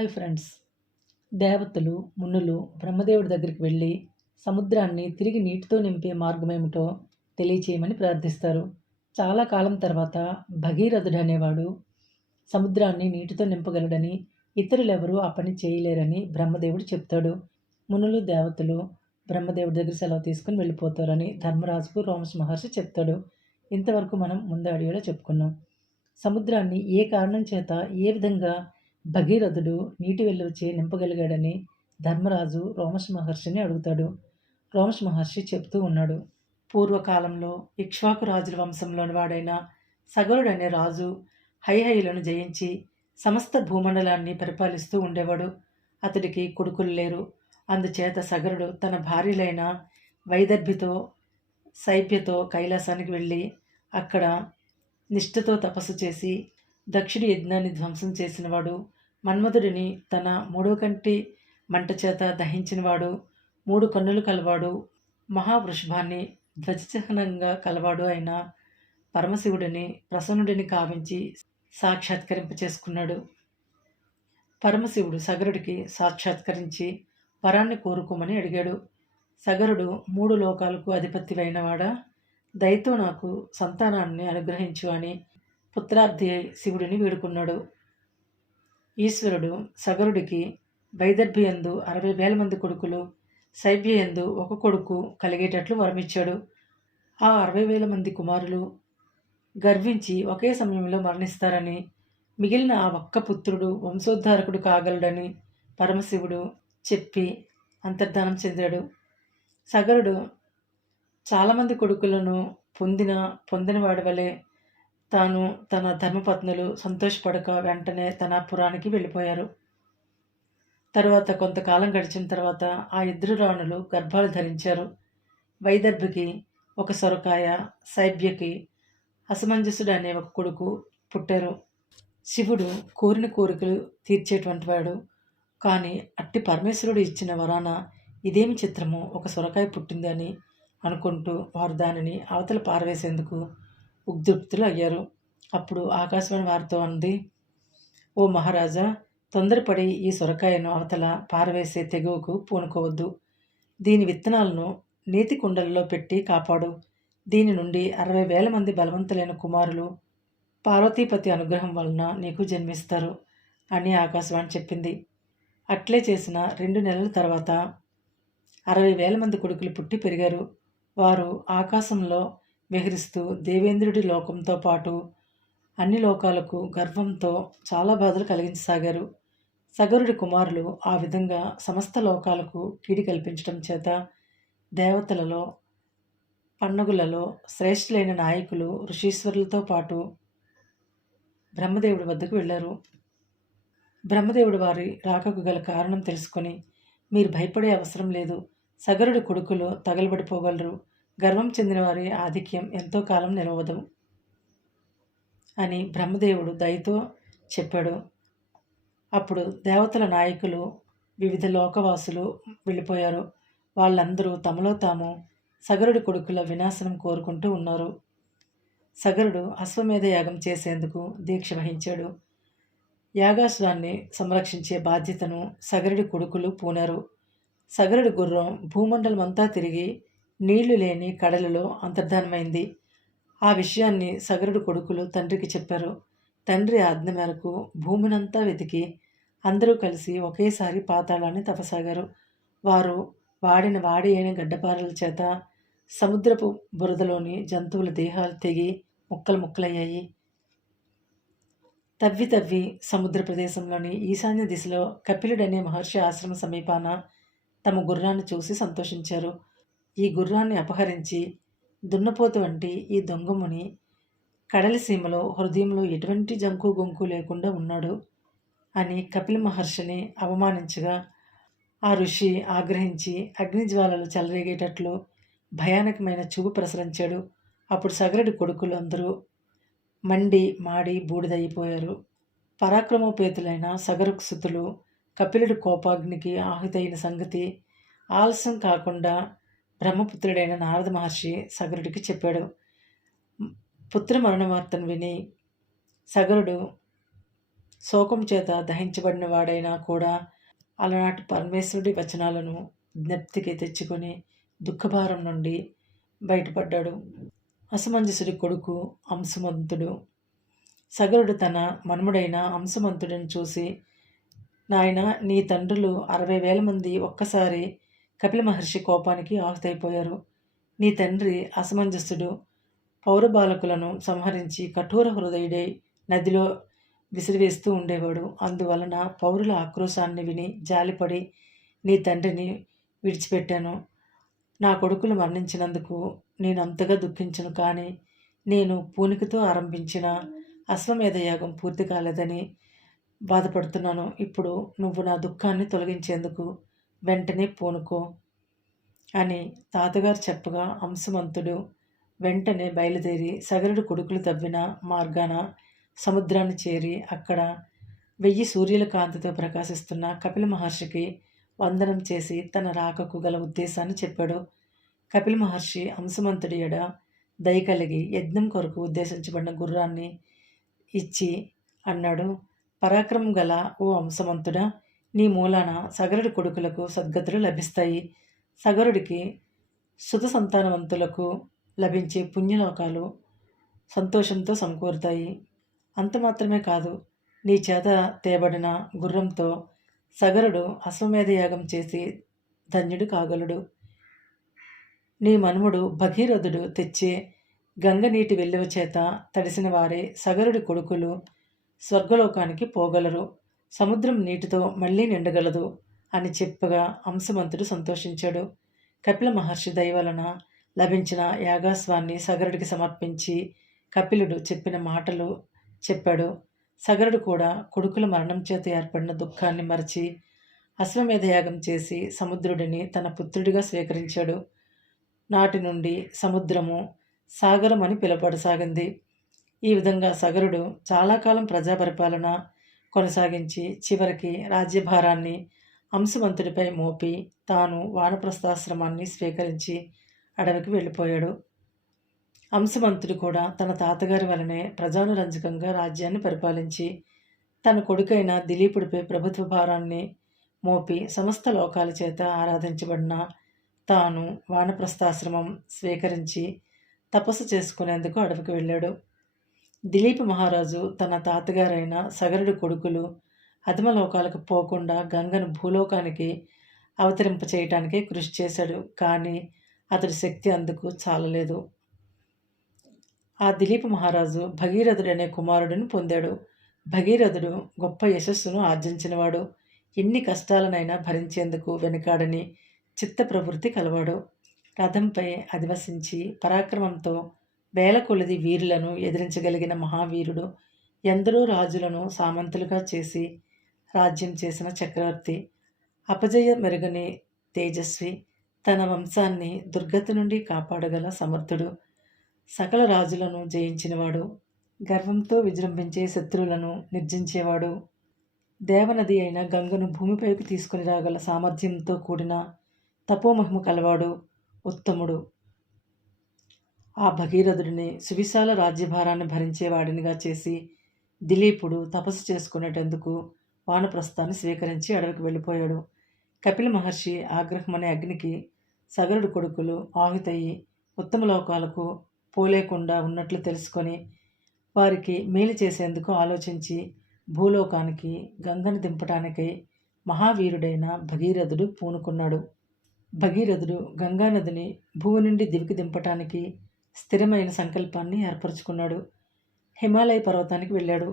Hi friends. దేవతలు, మునులు బ్రహ్మదేవుడి దగ్గరికి వెళ్ళి సముద్రాన్ని తిరిగి నీటితో నింపే మార్గమేమిటో తెలియచేయమని ప్రార్థిస్తారు. చాలా కాలం తర్వాత భగీరథుడనేవాడు సముద్రాన్ని నీటితో నింపగలడని, ఇతరులెవరూ ఆ పని చేయలేరని బ్రహ్మదేవుడు చెప్తాడు. మునులు, దేవతలు బ్రహ్మదేవుడి దగ్గర సెలవు తీసుకుని వెళ్ళిపోతారని ధర్మరాజుకు రోమశ మహర్షి చెప్తాడు. ఇంతవరకు మనం ముందు ఆడియోలో చెప్పుకున్నాం. సముద్రాన్ని ఏ కారణం చేత, ఏ విధంగా భగీరథుడు నీటి వెలువచే నింపగలిగాడని ధర్మరాజు రోమశ మహర్షిని అడుగుతాడు. రోమశ మహర్షి చెప్తూ ఉన్నాడు. పూర్వకాలంలో ఇక్ష్వాకు రాజుల వంశంలోని వాడైన సగరుడు అనే రాజు హైహయులను జయించి సమస్త భూమండలాన్ని పరిపాలిస్తూ ఉండేవాడు. అతడికి కొడుకులు లేరు. అందుచేత సగరుడు తన భార్యలైన వైదర్భితో, శైబ్యతో కైలాసానికి వెళ్ళి అక్కడ నిష్ఠతో తపస్సు చేసి దక్షుడి యజ్ఞాన్ని ధ్వంసం చేసినవాడు, మన్మధుడిని తన మూడవ కంటి మంట చేత దహించినవాడు, 3 కన్నులు కలవాడు, మహావృషభాన్ని ధ్వజచిహ్నంగా కలవాడు అయిన పరమశివుడిని ప్రసన్నుడిని కావించి సాక్షాత్కరింప చేసుకున్నాడు. పరమశివుడు సగరుడికి సాక్షాత్కరించి వరాన్ని కోరుకోమని అడిగాడు. సగరుడు 3 లోకాలకు అధిపతివైనవాడా, దయతో నాకు సంతానాన్ని అనుగ్రహించు అని పుత్రార్థి శివుడిని వేడుకున్నాడు. ఈశ్వరుడు సగరుడికి వైదర్భియందు 60,000 మంది కొడుకులు, శైబ్యయందు 1 కొడుకు కలిగేటట్లు వరమిచ్చాడు. ఆ 60,000 మంది కుమారులు గర్వించి ఒకే సమయంలో మరణిస్తారని, మిగిలిన ఆ ఒక్క పుత్రుడు వంశోద్ధారకుడు కాగలడని పరమశివుడు చెప్పి అంతర్ధానం చెందాడు. సగరుడు చాలామంది కొడుకులను పొందినవాడి వలె తాను, తన ధర్మపత్నులు సంతోషపడక వెంటనే తన పురానికి వెళ్ళిపోయారు. తరువాత కొంతకాలం గడిచిన తర్వాత ఆ 2 రాణులు గర్భాలు ధరించారు. వైదర్భికి 1 సొరకాయ, శైబ్యకి అసమంజసుడు అనే 1 కొడుకు పుట్టారు. శివుడు కోరిన కోరికలు తీర్చేటువంటి వాడు. కానీ అట్టి పరమేశ్వరుడు ఇచ్చిన వరాన ఇదేమి చిత్రమో 1 సొరకాయ పుట్టింది అని అనుకుంటూ వారు దానిని అవతల పారవేసేందుకు ఉద్యుక్తులు అయ్యారు. అప్పుడు ఆకాశవాణి వారితో అంది, ఓ మహారాజా, తొందరపడి ఈ సొరకాయను అవతల పారవేసే తెగువకు పూనుకోవద్దు. దీని విత్తనాలను నేతి కుండలలో పెట్టి కాపాడు. దీని నుండి 60,000 మంది బలవంతులైన కుమారులు పార్వతీపతి అనుగ్రహం వలన నీకు జన్మిస్తారు అని ఆకాశవాణి చెప్పింది. అట్లే చేసిన 2 నెలల తర్వాత 60,000 మంది కొడుకులు పుట్టి పెరిగారు. వారు ఆకాశంలో విహరిస్తూ దేవేంద్రుడి లోకంతో పాటు అన్ని లోకాలకు గర్వంతో చాలా బాధలు కలిగించసాగారు. సగరుడి కుమారులు ఆ విధంగా సమస్త లోకాలకు కీడి కల్పించడం చేత దేవతలలో, పన్నగులలో శ్రేష్ఠులైన నాయకులు ఋషీశ్వరులతో పాటు బ్రహ్మదేవుడి వద్దకు వెళ్ళారు. బ్రహ్మదేవుడు వారి రాకకు గల కారణం తెలుసుకొని, మీరు భయపడే అవసరం లేదు. సగరుడి కొడుకులు తగలబడిపోగలరు. గర్వం చెందిన వారి ఆధిక్యం ఎంతో కాలం నిలవదు అని బ్రహ్మదేవుడు దయతో చెప్పాడు. అప్పుడు దేవతల నాయకులు, వివిధ లోకవాసులు వెళ్ళిపోయారు. వాళ్ళందరూ తమలో తాము సగరుడి కొడుకుల వినాశనం కోరుకుంటూ ఉన్నారు. సగరుడు అశ్వమేధ యాగం చేసేందుకు దీక్ష వహించాడు. యాగాశ్వాన్ని సంరక్షించే బాధ్యతను సగరుడి కొడుకులు పూనారు. సగరుడి గుర్రం భూమండలమంతా తిరిగి నీళ్లు లేని కడలిలో అంతర్ధానమైంది. ఆ విషయాన్ని సగరుడు కొడుకులు తండ్రికి చెప్పారు. తండ్రి ఆజ్ఞ మేరకు భూమినంతా వెతికి అందరూ కలిసి ఒకేసారి పాతాళాన్ని తవ్వసాగారు. వారు వాడి అయిన గడ్డపారల చేత సముద్రపు బురదలోని జంతువుల దేహాలు తెగి ముక్కలు ముక్కలయ్యాయి. తవ్వి సముద్ర ప్రదేశంలోని ఈశాన్య దిశలో కపిలుడనే మహర్షి ఆశ్రమ సమీపాన తమ గుర్రాన్ని చూసి సంతోషించారు. ఈ గుర్రాన్ని అపహరించి దున్నపోతు వంటి ఈ దొంగముని కడలిసీమలో హృదయంలో ఎటువంటి జంకు గొంకు లేకుండా ఉన్నాడు అని కపిల మహర్షిని అవమానించగా ఆ ఋషి ఆగ్రహించి అగ్నిజ్వాలలు చెలరేగేటట్లు భయానకమైన చూపు ప్రసరించాడు. అప్పుడు సగరుడి కొడుకులు అందరూ మాడి బూడిదైపోయారు. పరాక్రమోపేతులైన సగరుకు సుతులు కపిలుడి కోపాగ్నికి ఆహుతైన సంగతి ఆలస్యం కాకుండా బ్రహ్మపుత్రుడైన నారద మహర్షి సగరుడికి చెప్పాడు. పుత్ర మరణ వార్తను విని సగరుడు శోకం చేత దహించబడిన వాడైనా కూడా అలనాటి పరమేశ్వరుడి వచనాలను జ్ఞప్తికి తెచ్చుకొని దుఃఖభారం నుండి బయటపడ్డాడు. అసమంజసుడి కొడుకు అంశుమంతుడు. సగరుడు తన మనుమడైన అంశుమంతుడిని చూసి, నాయన, నీ తండ్రులు 60,000 మంది ఒక్కసారి కపిల మహర్షి కోపానికి ఆహుతైపోయారు. నీ తండ్రి అసమంజసుడు పౌరబాలకులను సంహరించి కఠోర హృదయుడై నదిలో విసిరివేస్తూ ఉండేవాడు. అందువలన పౌరుల ఆక్రోశాన్ని విని జాలిపడి నీ తండ్రిని విడిచిపెట్టాను. నా కొడుకులు మరణించినందుకు నేను అంతగా దుఃఖించను, కానీ నేను పూనికతో ఆరంభించిన అశ్వమేధ యాగం పూర్తి కాలేదని బాధపడుతున్నాను. ఇప్పుడు నువ్వు నా దుఃఖాన్ని తొలగించేందుకు వెంటనే పూనుకో అని తాతగారు చెప్పగా అంశుమంతుడు వెంటనే బయలుదేరి సగరుడు కొడుకులు తవ్విన మార్గాన సముద్రాన్ని చేరి అక్కడ 1000 సూర్యుల కాంతితో ప్రకాశిస్తున్న కపిల మహర్షికి వందనం చేసి తన రాకకు గల ఉద్దేశాన్ని చెప్పాడు. కపిల మహర్షి అంశుమంతుడి ఎడ దయ కలిగి యజ్ఞం కొరకు ఉద్దేశించబడిన గుర్రాన్ని ఇచ్చి అన్నాడు, పరాక్రమం గల ఓ అంశమంతుడా, నీ మూలాన సగరుడి కొడుకులకు సద్గతులు లభిస్తాయి. సగరుడికి సుత సంతానవంతులకు లభించే పుణ్యలోకాలు సంతోషంతో సమకూరుతాయి. అంత మాత్రమే కాదు, నీ చేత తేబడిన గుర్రంతో సగరుడు అశ్వమేధయాగం చేసి ధన్యుడు కాగలడు. నీ మనుమడు భగీరథుడు తెచ్చే గంగ నీటి వెల్లువ చేత తడిసిన వారే సగరుడి కొడుకులు స్వర్గలోకానికి పోగలరు. సముద్రం నీటితో మళ్ళీ నిండగలదు అని చెప్పగా అంశమంతుడు సంతోషించాడు. కపిల మహర్షి దయ వలన లభించిన యాగాస్వాన్ని సగరుడికి సమర్పించి కపిలుడు చెప్పిన మాటలు చెప్పాడు. సగరుడు కూడా కొడుకుల మరణం చేత ఏర్పడిన దుఃఖాన్ని మరచి అశ్వమేధయాగం చేసి సముద్రుడిని తన పుత్రుడిగా స్వీకరించాడు. నాటి నుండి సముద్రము సాగరం అని పిలువబడసాగింది. ఈ విధంగా సగరుడు చాలా కాలం ప్రజాపరిపాలన కొనసాగించి చివరికి రాజ్యభారాన్ని అంశుమంతుడిపై మోపి తాను వానప్రస్థాశ్రమాన్ని స్వీకరించి అడవికి వెళ్ళిపోయాడు. అంశుమంతుడు కూడా తన తాతగారి వలనే ప్రజానురంజకంగా రాజ్యాన్ని పరిపాలించి తన కొడుకైన దిలీపుడిపై ప్రభుత్వ భారాన్ని మోపి సమస్త లోకాల చేత ఆరాధించబడిన తాను వానప్రస్థాశ్రమం స్వీకరించి తపస్సు చేసుకునేందుకు అడవికి వెళ్ళాడు. దిలీప మహారాజు తన తాతగారైన సగరుడి కొడుకులు అధమలోకాలకు పోకుండా గంగను భూలోకానికి అవతరింపచేయటానికే కృషి చేశాడు. కానీ అతడి శక్తి అందుకు చాలలేదు. ఆ దిలీప మహారాజు భగీరథుడు అనే కుమారుడిని పొందాడు. భగీరథుడు గొప్ప యశస్సును ఆర్జించినవాడు. ఎన్ని కష్టాలనైనా భరించేందుకు వెనుకాడని చిత్త ప్రవృత్తి కలవాడు. రథంపై అధివసించి పరాక్రమంతో వేల కొలది వీరులను ఎదిరించగలిగిన మహావీరుడు. ఎందరో రాజులను సామంతులుగా చేసి రాజ్యం చేసిన చక్రవర్తి. అపజయ మెరుగని తేజస్వి. తన వంశాన్ని దుర్గతి నుండి కాపాడగల సమర్థుడు. సకల రాజులను జయించినవాడు. గర్వంతో విజృంభించే శత్రువులను నిర్జించేవాడు. దేవనది అయిన గంగను భూమిపైకి తీసుకుని రాగల సామర్థ్యంతో కూడిన తపోమహిమ కలవాడు. ఉత్తముడు. ఆ భగీరథుడిని సువిశాల రాజ్యభారాన్ని భరించేవాడినిగా చేసి దిలీపుడు తపస్సు చేసుకునేటందుకు వానప్రస్థాన్ని స్వీకరించి అడవికి వెళ్ళిపోయాడు. కపిల మహర్షి ఆగ్రహమనే అగ్నికి సగరుడు కొడుకులు ఆహుతయ్యి ఉత్తమ లోకాలకు పోలేకుండా ఉన్నట్లు తెలుసుకొని వారికి మేలు చేసేందుకు ఆలోచించి భూలోకానికి గంగను దింపటానికై మహావీరుడైన భగీరథుడు పూనుకున్నాడు. భగీరథుడు గంగానదిని భూమి నుండి దివికి దింపటానికి స్థిరమైన సంకల్పాన్ని ఏర్పరచుకున్నాడు. హిమాలయ పర్వతానికి వెళ్ళాడు.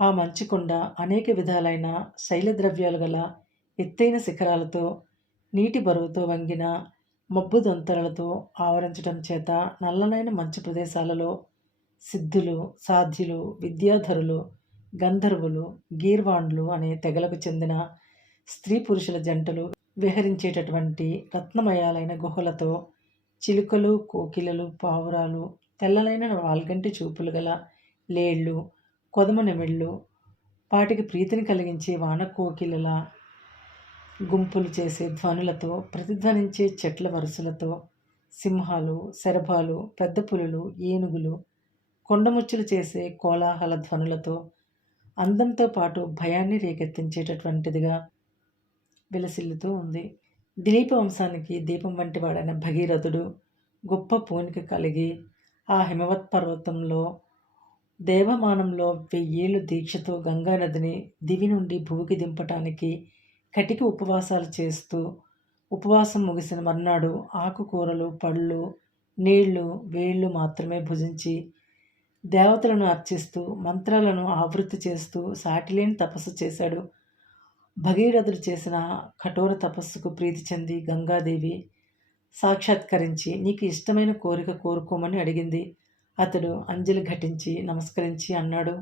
ఆ మంచుకొండ అనేక విధాలైన శైలద్రవ్యాలు గల ఎత్తైన శిఖరాలతో నీటి బరువుతో వంగిన మబ్బు దొంతరలతో ఆవరించడం చేత నల్లనైన మంచు ప్రదేశాలలో సిద్ధులు, సాధ్యులు, విద్యాధరులు, గంధర్వులు, గీర్వాండ్లు అనే తెగలకు చెందిన స్త్రీ పురుషుల జంటలు విహరించేటటువంటి రత్నమయాలైన గుహలతో చిలుకలు, కోకిలలు, పావురాలు, తెల్లలైన వాల్గంటి చూపులు గల లేళ్ళు, కొదమ నెమిళ్ళు, వాటికి ప్రీతిని కలిగించే వానకోకిలల గుంపులు చేసే ధ్వనులతో ప్రతిధ్వనించే చెట్ల వరుసలతో సింహాలు, శరభాలు, పెద్ద పులులు, ఏనుగులు, కొండముచ్చులు చేసే కోలాహల ధ్వనులతో అందంతో పాటు భయాన్ని రేకెత్తించేటటువంటిదిగా విలసిల్లుతూ ఉంది. దిలీప వంశానికి దీపం వంటి వాడైన భగీరథుడు గొప్ప పూనిక కలిగి ఆ హిమవత్ పర్వతంలో దేవమానంలో 1000 దీక్షతో గంగానదిని దివి నుండి భూమికి దింపటానికి కటిక ఉపవాసాలు చేస్తూ ఉపవాసం ముగిసిన మర్నాడు ఆకుకూరలు, పళ్ళు, నీళ్లు, వేళ్ళు మాత్రమే భుజించి దేవతలను అర్చిస్తూ మంత్రాలను ఆవృత్తి చేస్తూ సాటిలేని తపస్సు చేశాడు. భగీరథుడు చేసిన కఠోర తపస్సుకు ప్రీతి చెంది గంగాదేవి సాక్షాత్కరించి నీకు ఇష్టమైన కోరిక కోరుకోమని అడిగింది. అతడు అంజలి ఘటించి నమస్కరించి అన్నాడు,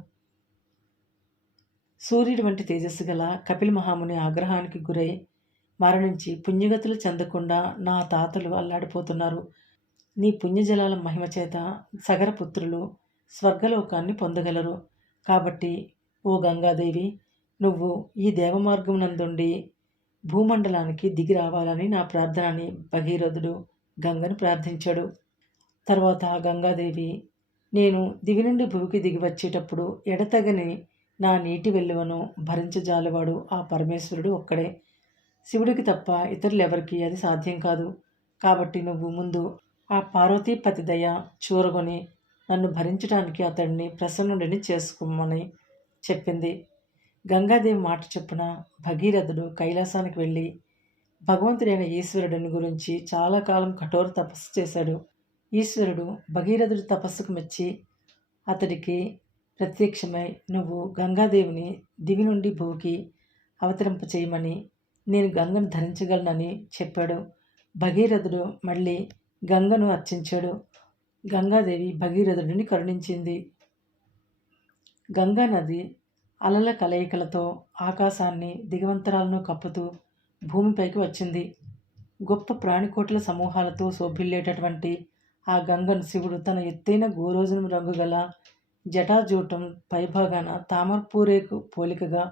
సూర్యుడి వంటి తేజస్సు గల కపిల మహాముని ఆగ్రహానికి గురై మరణించి పుణ్యగతులు చెందకుండా నా తాతలు అల్లాడిపోతున్నారు. నీ పుణ్యజలాల మహిమ చేత సగరపుత్రులు స్వర్గలోకాన్ని పొందగలరు. కాబట్టి ఓ గంగాదేవి, నువ్వు ఈ దేవమార్గం నందుండి భూమండలానికి దిగి రావాలని నా ప్రార్థన అని భగీరథుడు గంగను ప్రార్థించాడు. తర్వాత గంగాదేవి, నేను దివి నుండి భూమికి దిగి వచ్చేటప్పుడు ఎడతెగని నా నీటి వెల్లువను భరించజాలవాడు ఆ పరమేశ్వరుడు ఒక్కడే. శివుడికి తప్ప ఇతరులెవరికి అది సాధ్యం కాదు. కాబట్టి నువ్వు ముందు ఆ పార్వతీపతి దయ చూరగొని నన్ను భరించడానికి అతడిని ప్రసన్నుడిని చేసుకోమని చెప్పింది. గంగాదేవి మాట చొప్పున భగీరథుడు కైలాసానికి వెళ్ళి భగవంతుడైన ఈశ్వరుడిని గురించి చాలా కాలం కఠోర తపస్సు చేశాడు. ఈశ్వరుడు భగీరథుడి తపస్సుకు మెచ్చి అతడికి ప్రత్యక్షమై నువ్వు గంగాదేవిని దివి నుండి భూకి అవతరింపచేయమని, నేను గంగను ధరించగలనని చెప్పాడు. భగీరథుడు మళ్ళీ గంగను అర్చించాడు. గంగాదేవి భగీరథుడిని కరుణించింది. గంగా నది అలల కలయికలతో ఆకాశాన్ని దిగవంతరాలను కప్పుతూ భూమిపైకి వచ్చింది. గొప్ప ప్రాణికోట్ల సమూహాలతో శోభిల్లేటటువంటి ఆ గంగను శివుడు తన ఎత్తైన గోరోజును రంగు గల జటాజూటం పైభాగాన తామరపూరేకు పోలికగా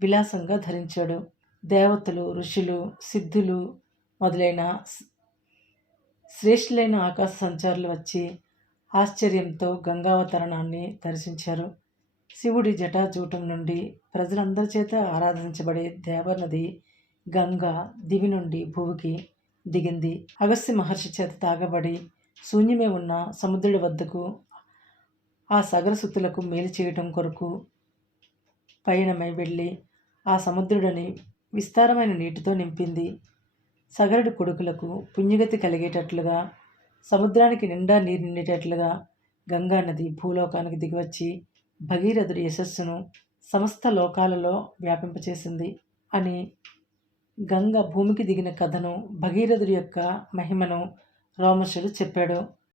విలాసంగా ధరించాడు. దేవతలు, ఋషులు, సిద్ధులు మొదలైన శ్రేష్ఠులైన ఆకాశ సంచారులు వచ్చి ఆశ్చర్యంతో గంగావతరణాన్ని దర్శించారు. శివుడి జటాజూటం నుండి ప్రజలందరి చేత ఆరాధించబడే దేవనది గంగా దివి నుండి భూమికి దిగింది. అగస్త్య మహర్షి చేత తాగబడి శూన్యమే ఉన్న సముద్రుడి వద్దకు ఆ సగరసుతులకు మేలు చేయటం కొరకు పయనమై వెళ్ళి ఆ సముద్రుడిని విస్తారమైన నీటితో నింపింది. సగరుడి కొడుకులకు పుణ్యగతి కలిగేటట్లుగా సముద్రానికి నిండా నీరు నిండేటట్లుగా గంగానది భూలోకానికి దిగివచ్చి భగీరథుడి యశస్సును సమస్త లోకాలలో వ్యాపింపచేసింది అని గంగ భూమికి దిగిన కథను, భగీరథుడి యొక్క మహిమను రోమశుడు చెప్పాడు.